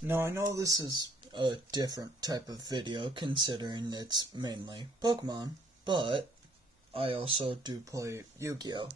Now I know this is a different type of video considering it's mainly Pokemon, but I also do play Yu-Gi-Oh!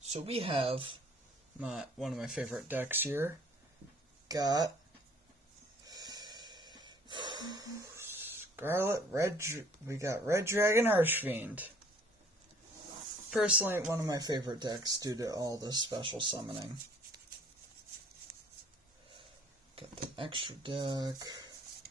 So we have one of my favorite decks here. Got we got Red Dragon Archfiend. Personally, one of my favorite decks due to all the special summoning. Got the extra deck.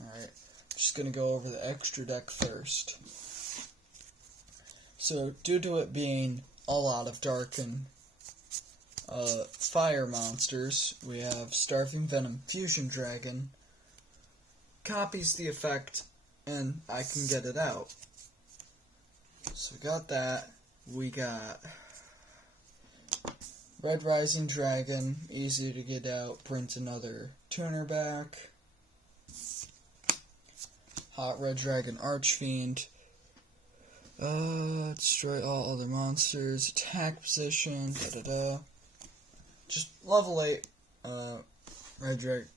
Alright, just gonna go over the extra deck first. So, due to it being a lot of dark and fire monsters, we have Starving Venom Fusion Dragon. Copies the effect, and I can get it out. So we got that. We got Red Rising Dragon, easy to get out, brings another tuner back. Hot Red Dragon Archfiend. Destroy all other monsters, attack position, Just level 8, Red Dragon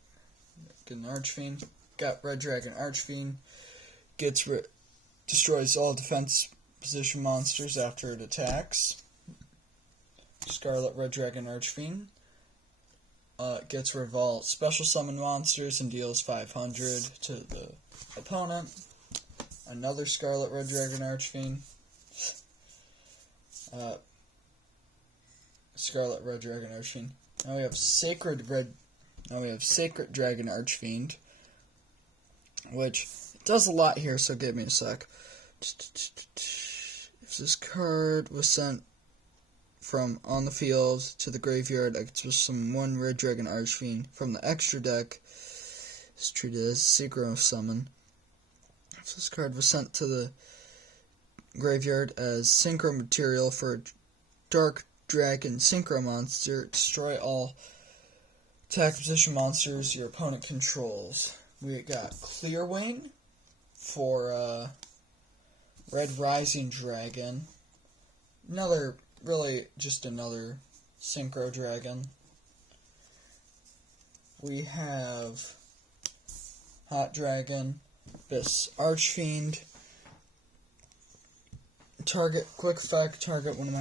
Archfiend. Got Red Dragon Archfiend. Destroys all defense position monsters after it attacks. Scarlet Red Dragon Archfiend. Gets Revolt special summon monsters and deals 500 to the opponent. Another Scarlet Red Dragon Archfiend. Scarlet Red Dragon Archfiend. Now we have Sacred Dragon Archfiend, which does a lot here, so give me a sec. If this card was sent from on the field to the graveyard, I could just summon one Red Dragon Archfiend from the extra deck. It's treated as a synchro summon. If this card was sent to the graveyard as synchro material for a Dark Dragon synchro monster, destroy all attack position monsters your opponent controls. We got Clearwing for Red Rising Dragon. Just another synchro dragon. We have Hot Dragon, this Archfiend. Quick effect, target one of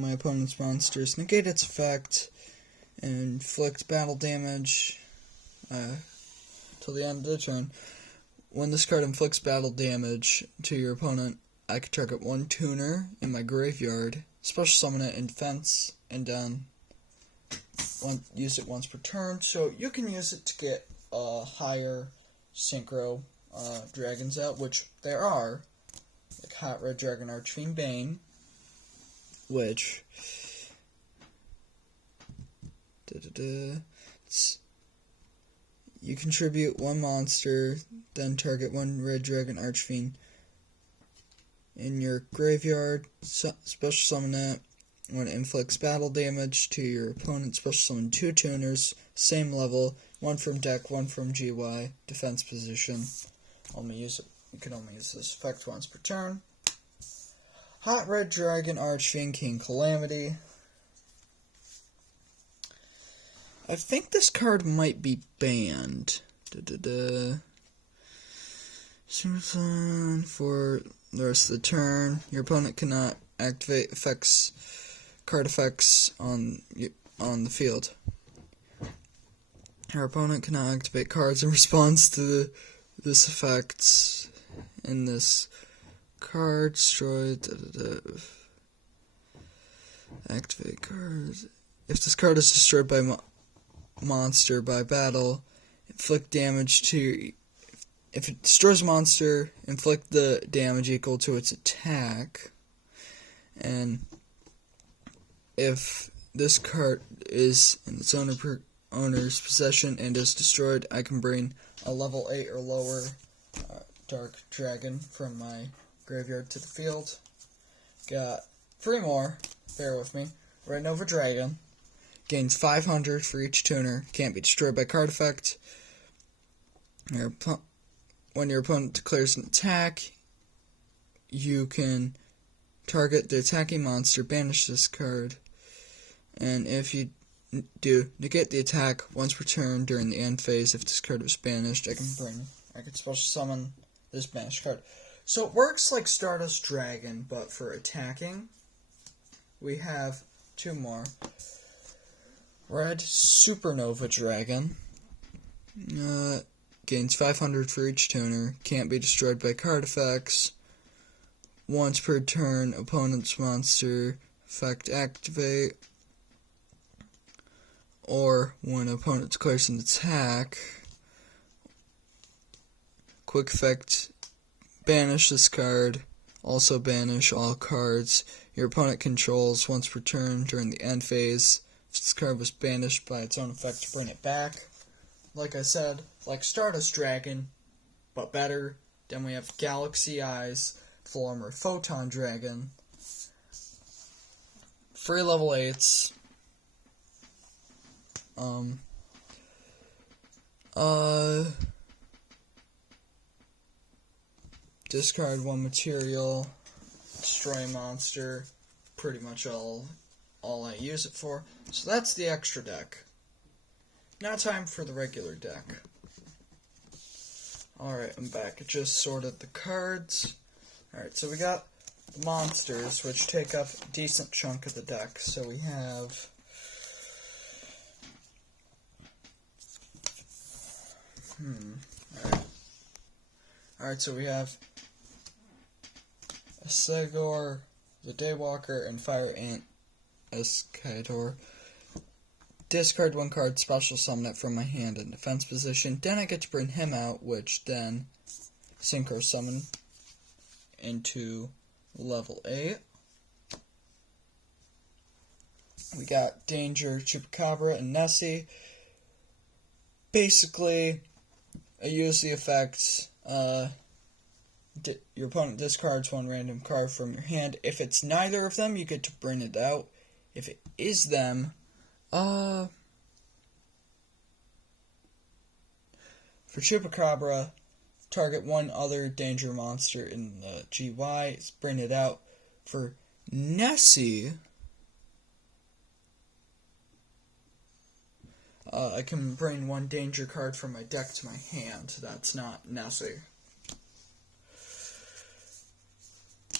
my opponent's monsters, negate its effect, and inflict battle damage till the end of the turn. When this card inflicts battle damage to your opponent, I can target one tuner in my graveyard, special summon it in defense, and then use it once per turn. So you can use it to get higher synchro dragons out, which there are, like Hot Red Dragon Archfiend Bane, which you contribute one monster, then target one Red Dragon Archfiend in your graveyard, special summon it. When it inflicts battle damage to your opponent, special summon two tuners, same level, one from deck, one from GY, defense position. You can only use this effect once per turn. Hot Red Dragon Archfiend King Calamity. I think this card might be banned. For the rest of the turn, your opponent cannot activate card effects on the field. Your opponent cannot activate cards in response to this effect. In this card, destroy. Activate cards. If this card is destroyed by monster by battle, inflict damage to. If it destroys a monster, inflict the damage equal to its attack. And if this card is in its owner's possession and is destroyed, I can bring a level 8 or lower Dark Dragon from my graveyard to the field. Got 3 more, bear with me. Red Nova Dragon. Gains 500 for each tuner. Can't be destroyed by card effect. When your opponent declares an attack, you can target the attacking monster, banish this card, and if you negate the attack once per turn during the end phase. If this card was banished, I could special summon this banished card. So it works like Stardust Dragon, but for attacking. We have two more. Red Supernova Dragon. Gains 500 for each tuner. Can't be destroyed by card effects. Once per turn, opponent's monster effect activate. Or when opponent declares an attack. Quick effect. Banish this card. Also banish all cards your opponent controls once per turn during the end phase. If this card was banished by its own effect, bring it back. Like I said, like Stardust Dragon, but better. Then we have Galaxy Eyes, Full Armor Photon Dragon. Free level 8s. Discard one material, destroy a monster, pretty much all I use it for. So that's the extra deck. Now time for the regular deck. Alright, I'm back. I just sorted the cards. Alright, so we got the monsters, which take up a decent chunk of the deck. So we have Alright, so we have a Segor, the Daywalker, and Fire Ant Escator. Discard one card, special summon it from my hand in defense position. Then I get to bring him out, which then synchro summon into level 8. We got Danger, Chupacabra, and Nessie. Basically, I use the effects. Your opponent discards one random card from your hand. If it's neither of them, you get to bring it out. If it is them, for Chupacabra, target one other danger monster in the GY, bring it out. For Nessie, I can bring one danger card from my deck to my hand. That's not Nessie.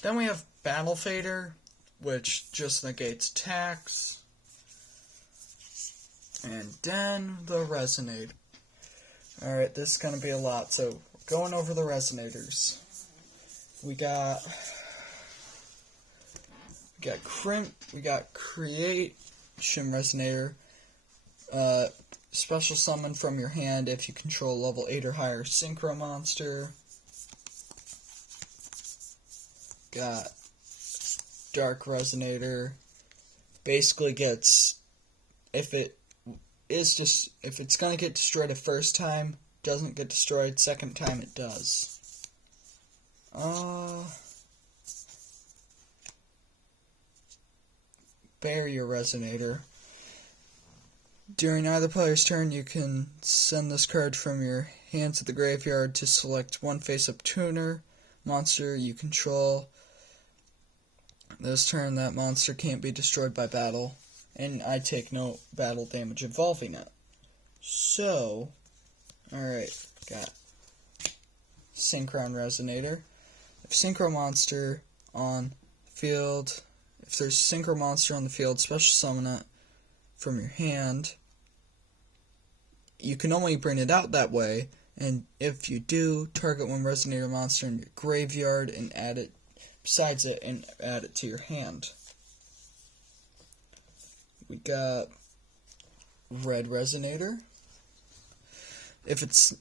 Then we have Battle Fader, which just negates attacks. And then the Resonator. Alright, this is going to be a lot, so going over the Resonators. We got Creation Resonator. Special summon from your hand if you control level 8 or higher synchro monster. Got Dark Resonator. Basically gets, if it's gonna get destroyed the first time, doesn't get destroyed. Second time it does. Barrier Resonator. During either player's turn, you can send this card from your hand to the graveyard to select one face-up tuner monster you control. This turn, that monster can't be destroyed by battle, and I take no battle damage involving it. So, alright, got Synchron Resonator. If Synchro Monster on field, if there's a Synchro Monster on the field, special summon it from your hand. You can only bring it out that way, and if you do, target one Resonator monster in your graveyard and add it to your hand. We got Red Resonator. If it's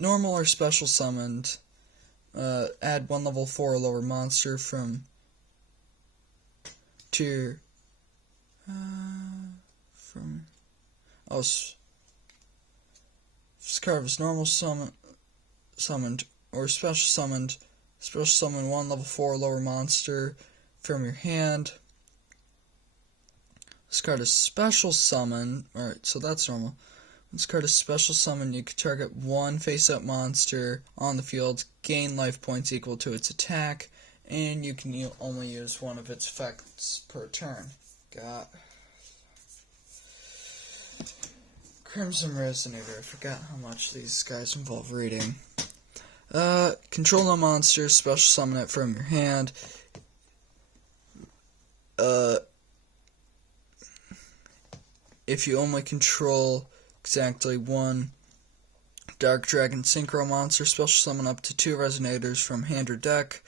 normal or special summoned, add one level 4 or lower monster to your this card is normal summoned or special summoned. Special summon one level 4 or lower monster from your hand. This card is special summon. Alright, so that's normal. This card is special summon. You can target one face-up monster on the field, gain life points equal to its attack, and you can only use one of its effects per turn. Got Crimson Resonator. I forgot how much these guys involve reading. Control no monsters, special summon it from your hand. If you only control exactly one Dark Dragon Synchro monster, special summon up to 2 Resonators from hand or deck.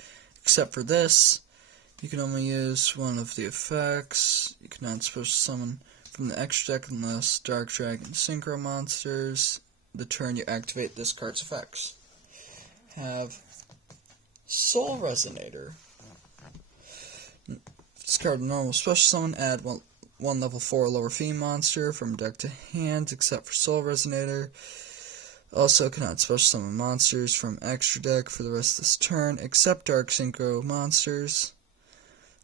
Except for this, you can only use one of the effects. You cannot special summon from the extra deck unless Dark Dragon Synchro monsters. The turn you activate this card's effects. Have Soul Resonator. Discard a normal special summon, add one level 4 lower fiend monster from deck to hand, except for Soul Resonator. Also cannot special summon monsters from extra deck for the rest of this turn, except Dark Synchro monsters.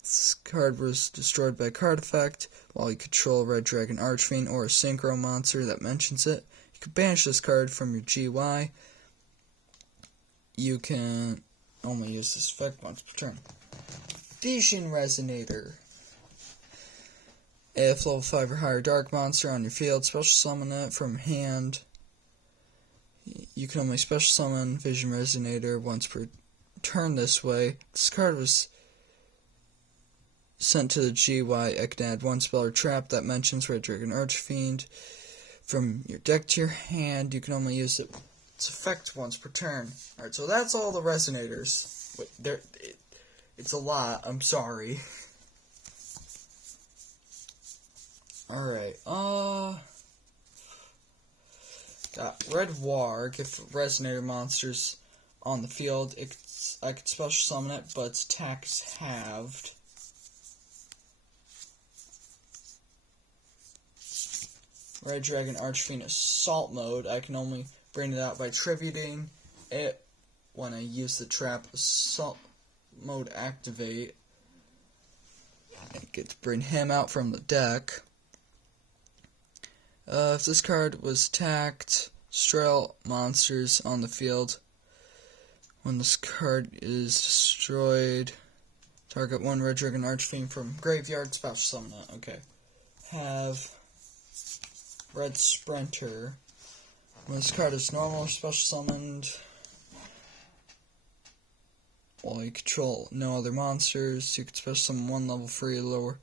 This card was destroyed by a card effect while you control Red Dragon Archfiend or a Synchro monster that mentions it. You can banish this card from your GY. You can only use this effect once per turn. Vision Resonator. If level 5 or higher dark monster on your field, special summon it from hand. You can only special summon Vision Resonator once per turn this way. This card was sent to the GY. I can add one spell or trap that mentions Red Dragon Archfiend from your deck to your hand. You can only use its effect once per turn. Alright, so that's all the Resonators. Wait, it's a lot, I'm sorry. Alright, got Red Warg. If Resonator monster's on the field, I could special summon it, but its attack is halved. Red Dragon Archfiend Assault Mode. I can only bring it out by tributing it when I use the trap Assault Mode activate. I get to bring him out from the deck. If this card was attacked, destroy all monsters on the field. When this card is destroyed, target one Red Dragon Archfiend from graveyard, special summon it. Okay. Have Red Sprinter. When this card is normal or special summoned, while you control no other monsters, you can special summon one level 3 lower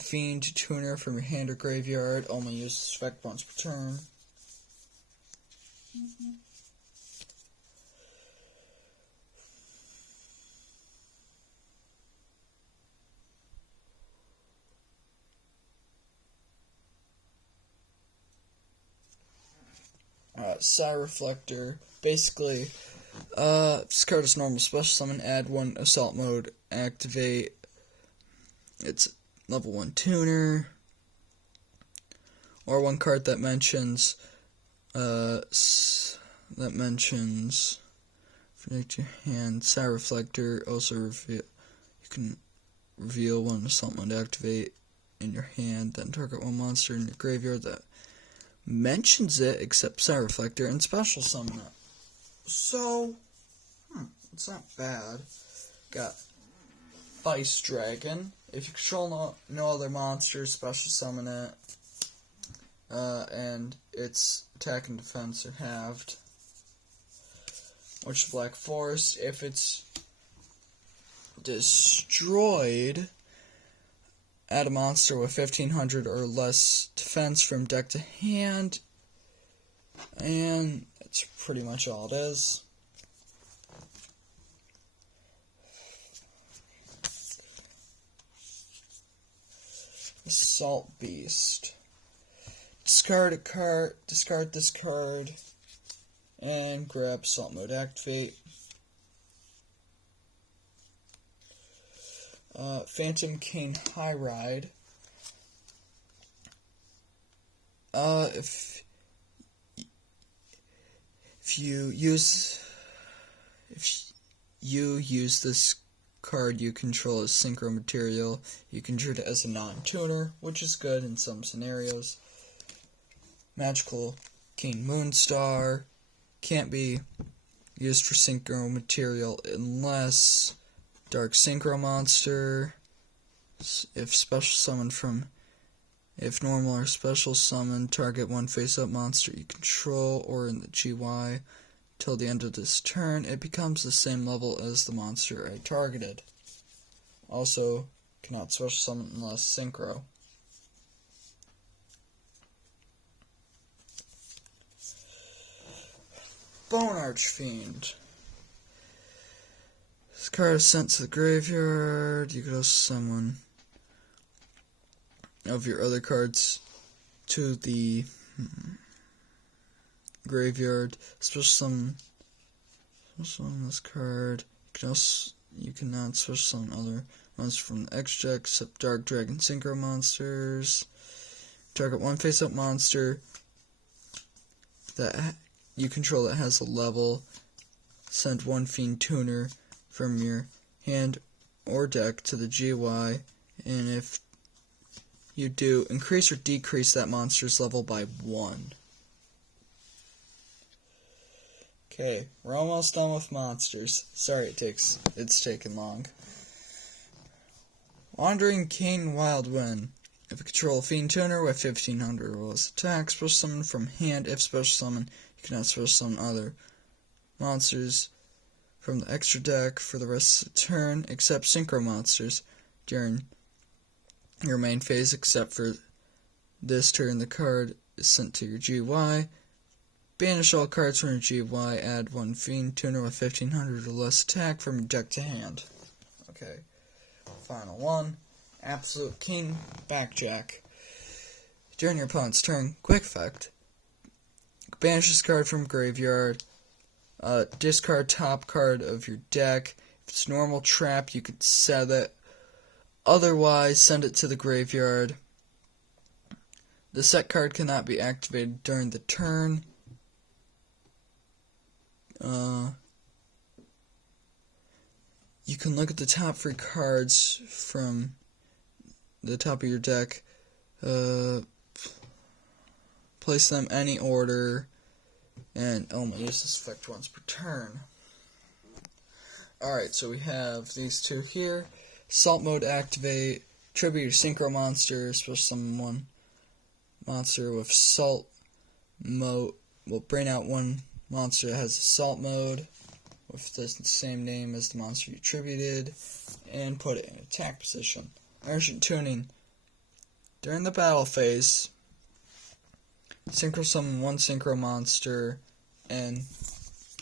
Fiend Tuner from your hand or graveyard. Only use this effect once per turn. Side Reflector. Basically, this card is normal special summon, add one Assault Mode, activate. It's level 1 tuner. Or one card that mentions protect your hand. Side Reflector also reveal. You can reveal one Assault Mode activate in your hand, then target one monster in your graveyard that mentions it, except Side Reflector, and special summon it. So, it's not bad. Got Ice Dragon. If you control no other monsters, special summon it. And its attack and defense are halved. Which Black Forest, if it's destroyed, add a monster with 1500 or less defense from deck to hand, and that's pretty much all it is. Assault Beast. Discard this card, and grab Assault Mode activate. Phantom Cane High Ride. If you use this card you control as synchro material, you can treat it as a non-tuner, which is good in some scenarios. Magical King Moonstar can't be used for synchro material unless Dark Synchro monster, if special summoned from If normal or special summon, target one face-up monster you control or in the GY. Till the end of this turn, it becomes the same level as the monster I targeted. Also, cannot special summon unless synchro. Bone Archfiend. This card is sent to the graveyard. You could also summon of your other cards to the graveyard. Special summon this card. You cannot special summon other monsters from the extra deck except Dark Dragon Synchro monsters. Target one face-up monster that you control that has a level. Send one Fiend Tuner from your hand or deck to the GY, and if you do, increase or decrease that monster's level by 1. Okay, we're almost done with monsters. Sorry it's taken long. Wandering King Wildwind. If you control a Fiend Tuner with 1500 or less attack, special summon from hand. If special summon, you cannot special summon other monsters from the extra deck for the rest of the turn, except synchro monsters during your main phase, except for this turn the card is sent to your GY. Banish all cards from your GY, add one Fiend Tuner with 1500 or less attack from your deck to hand. Okay, final one. Absolute King Backjack. During your opponent's turn, quick effect. Banish this card from graveyard. Discard top card of your deck. If it's normal trap, you could set it. Otherwise, send it to the graveyard. The set card cannot be activated during the turn. You can look at the top 3 cards from the top of your deck. Place them any order, and only use this effect once per turn. Alright, so we have these two here. Salt mode activate. Tribute your synchro monster. Special summon one monster with salt mode. Will bring out one monster that has assault mode with the same name as the monster you tributed, and put it in attack position. Urgent tuning. During the battle phase, synchro summon one synchro monster and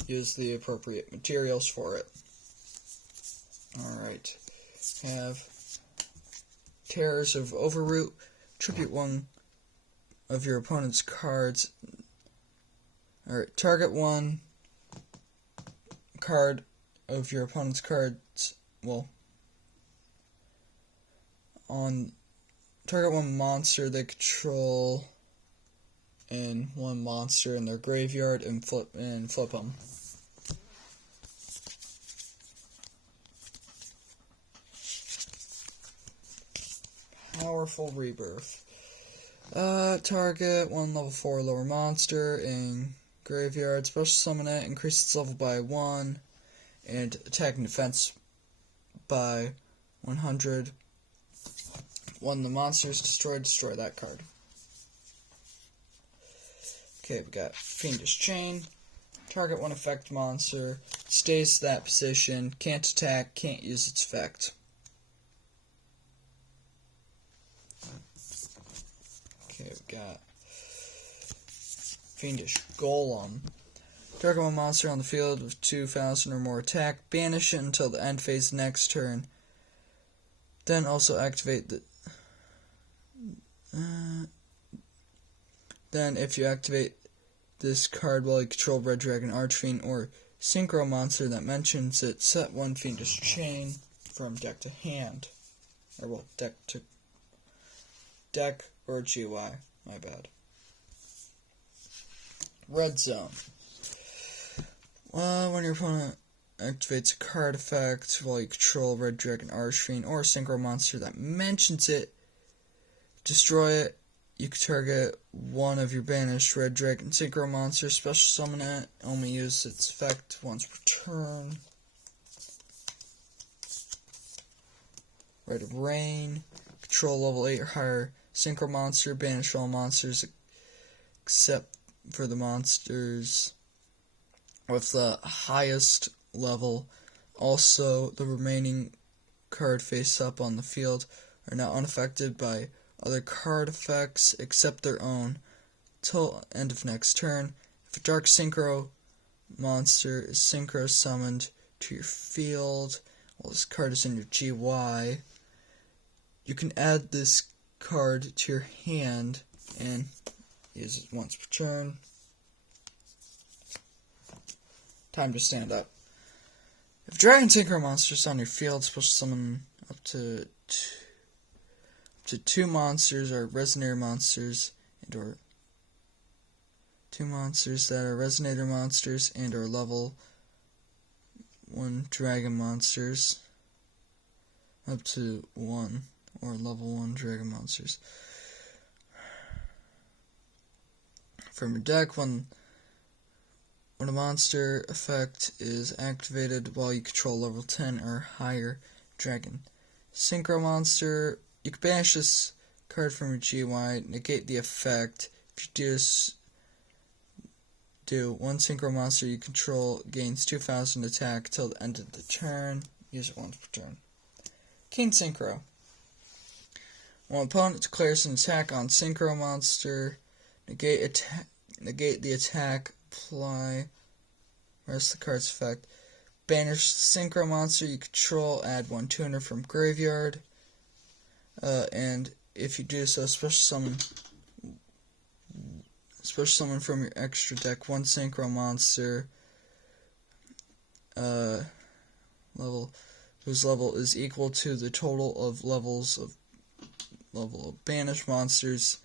use the appropriate materials for it. Alright. Have Terrors of Overroot. Tribute one of your opponent's cards. Alright, target one card of your opponent's cards. Well, on target one monster they control and one monster in their graveyard and flip them. Powerful Rebirth. Target one level 4 lower monster in graveyard. Special summon it. Increase its level by 1. And attack and defense by 100. When the monster is destroyed, destroy that card. Okay, we got Fiendish Chain. Target one effect monster. Stays to that position. Can't attack. Can't use its effect. Okay, we got Fiendish Golem. Target one monster on the field with 2,000 or more attack. Banish it until the end phase next turn. Then also activate the... Then if you activate this card while you control Red Dragon Archfiend or Synchro monster that mentions it, set one Fiendish Chain from deck to hand. Or well, deck to... Deck or GY, my bad. Red Zone. When your opponent activates a card effect while you control Red Dragon Archfiend or Synchro monster that mentions it, destroy it. You can target one of your banished Red Dragon Synchro monsters, special summon it, only use its effect once per turn. Red Rain. Control level 8 or higher Synchro Monster, banish all monsters except for the monsters with the highest level. Also, the remaining card face up on the field are now unaffected by other card effects except their own till end of next turn. If a Dark Synchro monster is synchro summoned to your field while this card is in your GY, you can add this card to your hand and use it once per turn. Time to stand up. If Dragon Synchro monster is on your field, it's supposed to summon up to two monsters or Resonator monsters and/or two monsters that are Resonator monsters and/or level 1 Dragon monsters. Up to 1 or level 1 Dragon monsters. From your deck, when a monster effect is activated while you control level 10 or higher Dragon Synchro monster, you can banish this card from your GY, negate the effect. If you do one Synchro monster you control gains 2,000 attack till the end of the turn. Use it once per turn. King Synchro. When an opponent declares an attack on Synchro monster, negate the attack, apply rest of the card's effect. Banish the Synchro monster you control, add 1 tuner from graveyard. And if you do so, special summon from your extra deck 1 Synchro monster whose level is equal to the total of level of banished monsters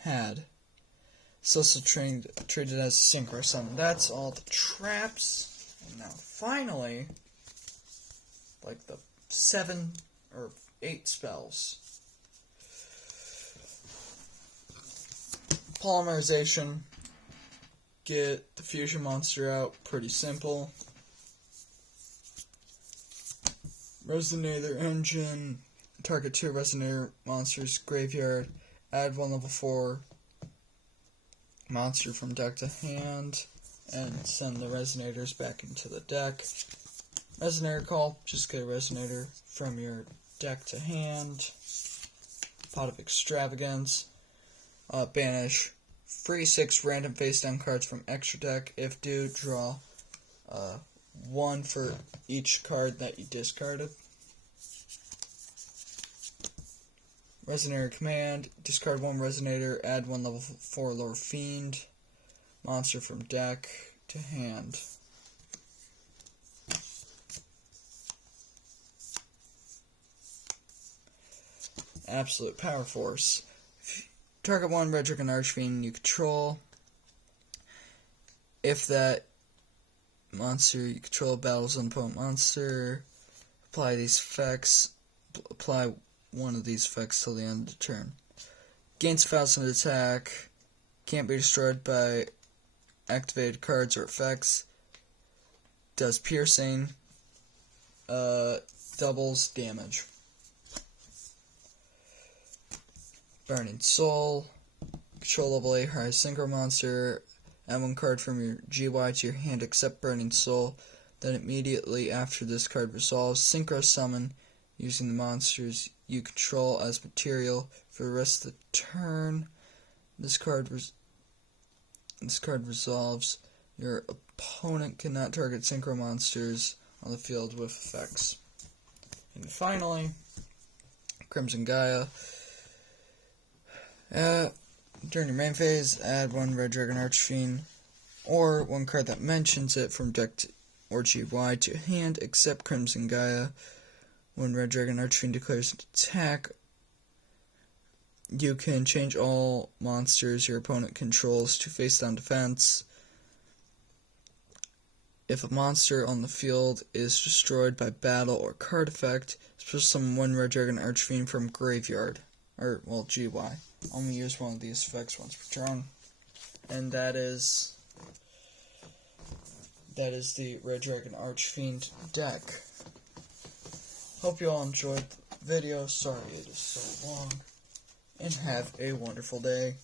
had. It's also treated as Synchro Summon. That's all the traps. And now finally, like the 7 or 8 spells. Polymerization. Get the fusion monster out. Pretty simple. Resonator Engine. Target 2 Resonator monsters graveyard. Add 1 level 4 monster from deck to hand. And send the Resonators back into the deck. Resonator Call. Just get a Resonator from your deck to hand. Pot of Extravagance. Banish. Free 6 random face down cards from extra deck. If do, draw 1 for each card that you discarded. Resonator Command. Discard 1 Resonator. Add 1 level 4 lower Fiend. Monster from deck to hand. Absolute Power Force. Target 1 Red Dragon Archfiend you control. If that monster you control battles an opponent monster, apply these effects. Apply one of these effects till the end of the turn. Gains 1,000 attack. Can't be destroyed by activated cards or effects. Does piercing. Doubles damage. Burning Soul. Control level 8 high Synchro monster. Add 1 card from your GY to your hand except Burning Soul. Then immediately after this card resolves, Synchro Summon using the monsters you control as material for the rest of the turn. This card resolves. Your opponent cannot target Synchro monsters on the field with effects. And finally, Crimson Gaia. During your main phase, add 1 Red Dragon Archfiend, or 1 card that mentions it from deck or GY to hand, except Crimson Gaia. When Red Dragon Archfiend declares an attack, you can change all monsters your opponent controls to face-down defense. If a monster on the field is destroyed by battle or card effect, special summon 1 Red Dragon Archfiend from graveyard, or, well, GY. Only use one of these effects once per turn. And that is the Red Dragon Archfiend deck. Hope you all enjoyed video. Sorry it is so long. And have a wonderful day.